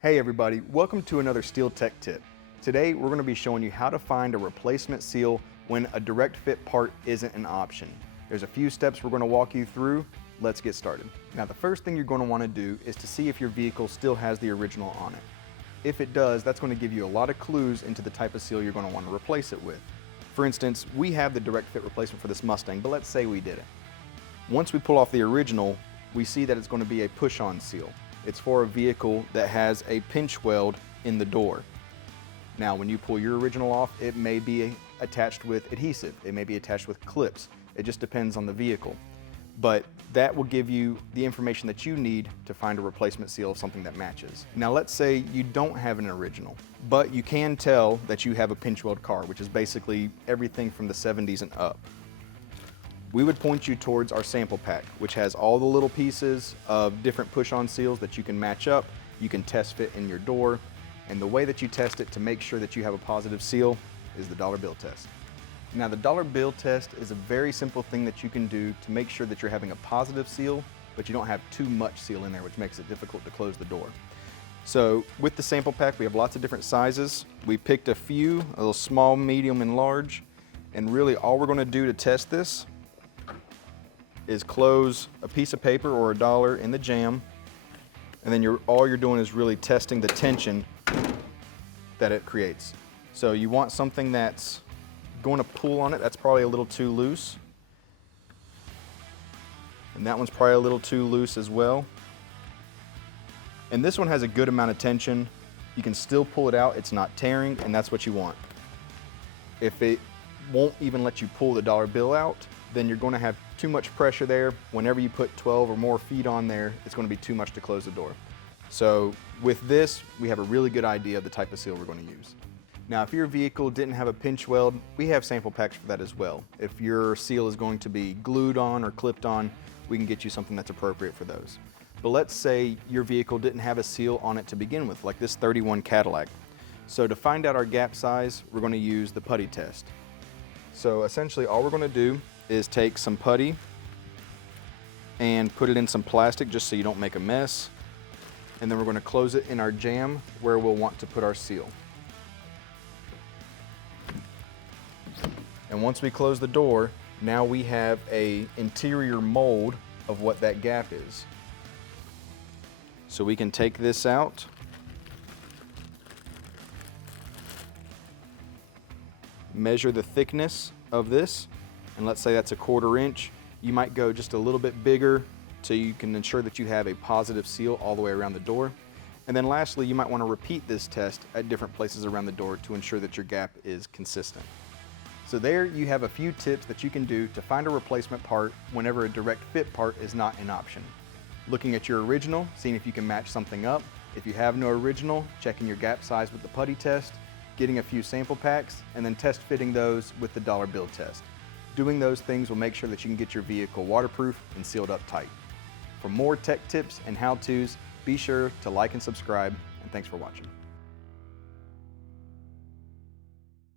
Hey everybody, welcome to another Steele Tech Tip. Today we're going to be showing you how to find a replacement seal when a direct fit part isn't an option. There's a few steps we're going to walk you through. Let's get started. Now the first thing you're going to want to do is to see if your vehicle still has the original on it. If it does, that's going to give you a lot of clues into the type of seal you're going to want to replace it with. For instance, we have the direct fit replacement for this Mustang, but let's say we didn't. Once we pull off the original, we see that it's going to be a push-on seal. It's for a vehicle that has a pinch weld in the door. Now, when you pull your original off, it may be attached with adhesive. It may be attached with clips. It just depends on the vehicle. But that will give you the information that you need to find a replacement seal of something that matches. Now, let's say you don't have an original, but you can tell that you have a pinch weld car, which is basically everything from the 70s and up. We would point you towards our sample pack, which has all the little pieces of different push-on seals that you can match up, you can test fit in your door, and the way that you test it to make sure that you have a positive seal is the dollar bill test. Now the dollar bill test is a very simple thing that you can do to make sure that you're having a positive seal, but you don't have too much seal in there, which makes it difficult to close the door. So with the sample pack, we have lots of different sizes. We picked a few, a little small, medium, and large, and really all we're gonna do to test this is close a piece of paper or a dollar in the jamb, and then all you're doing is really testing the tension that it creates. So you want something that's going to pull on it. That's probably a little too loose, and that one's probably a little too loose as well. And this one has a good amount of tension. You can still pull it out, it's not tearing, and that's what you want. If it won't even let you pull the dollar bill out, then you're going to have too much pressure there. Whenever you put 12 or more feet on there, it's going to be too much to close the door. So with this, we have a really good idea of the type of seal we're going to use. Now, if your vehicle didn't have a pinch weld, we have sample packs for that as well. If your seal is going to be glued on or clipped on, we can get you something that's appropriate for those. But let's say your vehicle didn't have a seal on it to begin with, like this 31 Cadillac. So to find out our gap size, we're going to use the putty test. So essentially all we're going to do is take some putty and put it in some plastic just so you don't make a mess. And then we're going to close it in our jamb where we'll want to put our seal. And once we close the door, now we have an interior mold of what that gap is. So we can take this out. Measure the thickness of this. And let's say that's a 1/4 inch. You might go just a little bit bigger so you can ensure that you have a positive seal all the way around the door. And then lastly, you might want to repeat this test at different places around the door to ensure that your gap is consistent. So there you have a few tips that you can do to find a replacement part whenever a direct fit part is not an option. Looking at your original, seeing if you can match something up. If you have no original, checking your gap size with the putty test, getting a few sample packs, and then test fitting those with the dollar bill test. Doing those things will make sure that you can get your vehicle waterproof and sealed up tight. For more tech tips and how-tos, be sure to like and subscribe, and thanks for watching.